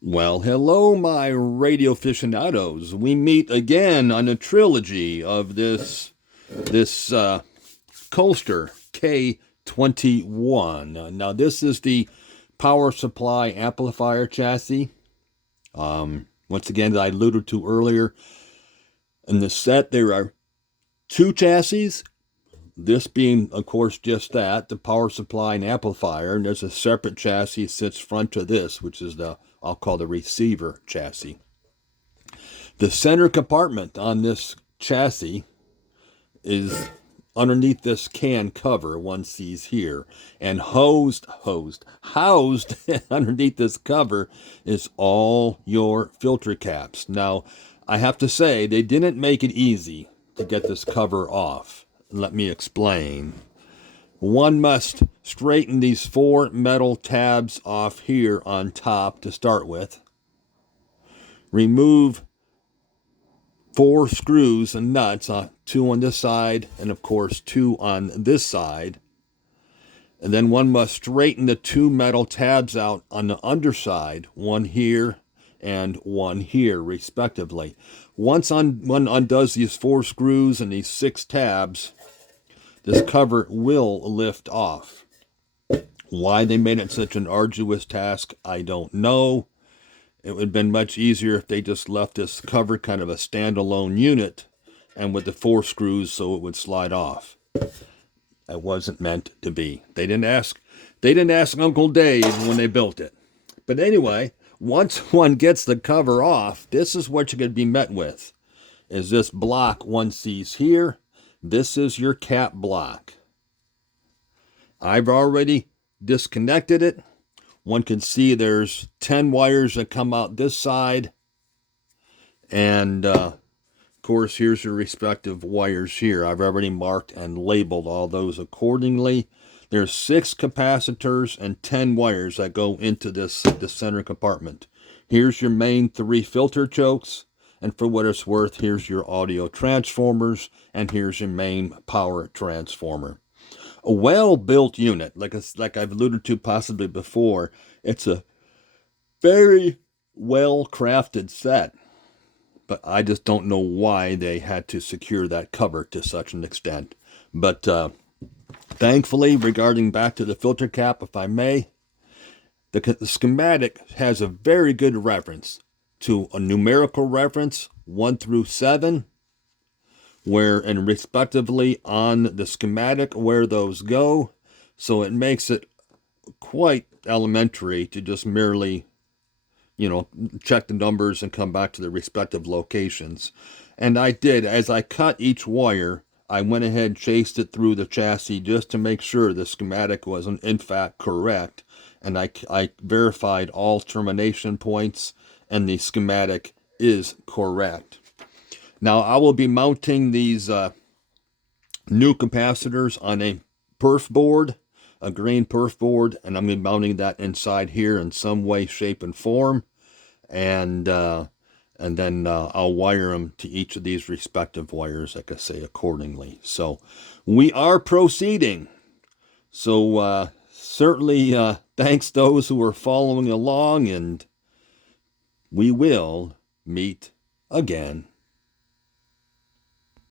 Well, hello, my radio aficionados. We meet again on a trilogy of this Kolster K-21. Now, this is the power supply amplifier chassis. Once again, as I alluded to earlier, in the set there are two chassis. This being, of course, just that, the power supply and amplifier, and there's a separate chassis that sits front to this, which is I'll call the receiver chassis. The center compartment on this chassis is underneath this can cover one sees here, and housed underneath this cover is all your filter caps. Now, I have to say, they didn't make it easy to get this cover off. Let me explain. One must straighten these four metal tabs off here on top to start with. Remove four screws and nuts, two on this side and of course two on this side. And then one must straighten the two metal tabs out on the underside, one here and one here respectively. Once one undoes these four screws and these six tabs, this cover will lift off. Why they made it such an arduous task, I don't know. It would have been much easier if they just left this cover kind of a standalone unit and with the four screws so it would slide off. It wasn't meant to be. They didn't ask Uncle Dave when they built it. But anyway, once one gets the cover off, this is what you're going to be met with. Is this block one sees here. This is your cap block. I've already disconnected it. One can see there's 10 wires that come out this side. And, of course, here's your respective wires here. I've already marked and labeled all those accordingly. There's 6 capacitors and 10 wires that go into the center compartment. Here's your main 3 filter chokes. And for what it's worth, here's your audio transformers, and here's your main power transformer. A well-built unit, like I've alluded to possibly before, it's a very well-crafted set. But I just don't know why they had to secure that cover to such an extent. But thankfully, regarding back to the filter cap, if I may, the schematic has a very good reference to a numerical reference 1 through 7, where and respectively on the schematic where those go. So it makes it quite elementary to just merely, check the numbers and come back to the respective locations. And I did, as I cut each wire, I went ahead and chased it through the chassis just to make sure the schematic was in fact correct. And I verified all termination points, and the schematic is correct. Now, I will be mounting these new capacitors on a perf board, a green perf board, and I'm going to be mounting that inside here in some way, shape, and form. And then I'll wire them to each of these respective wires, like I say, accordingly. So we are proceeding. So certainly thanks those who are following along, and we will meet again.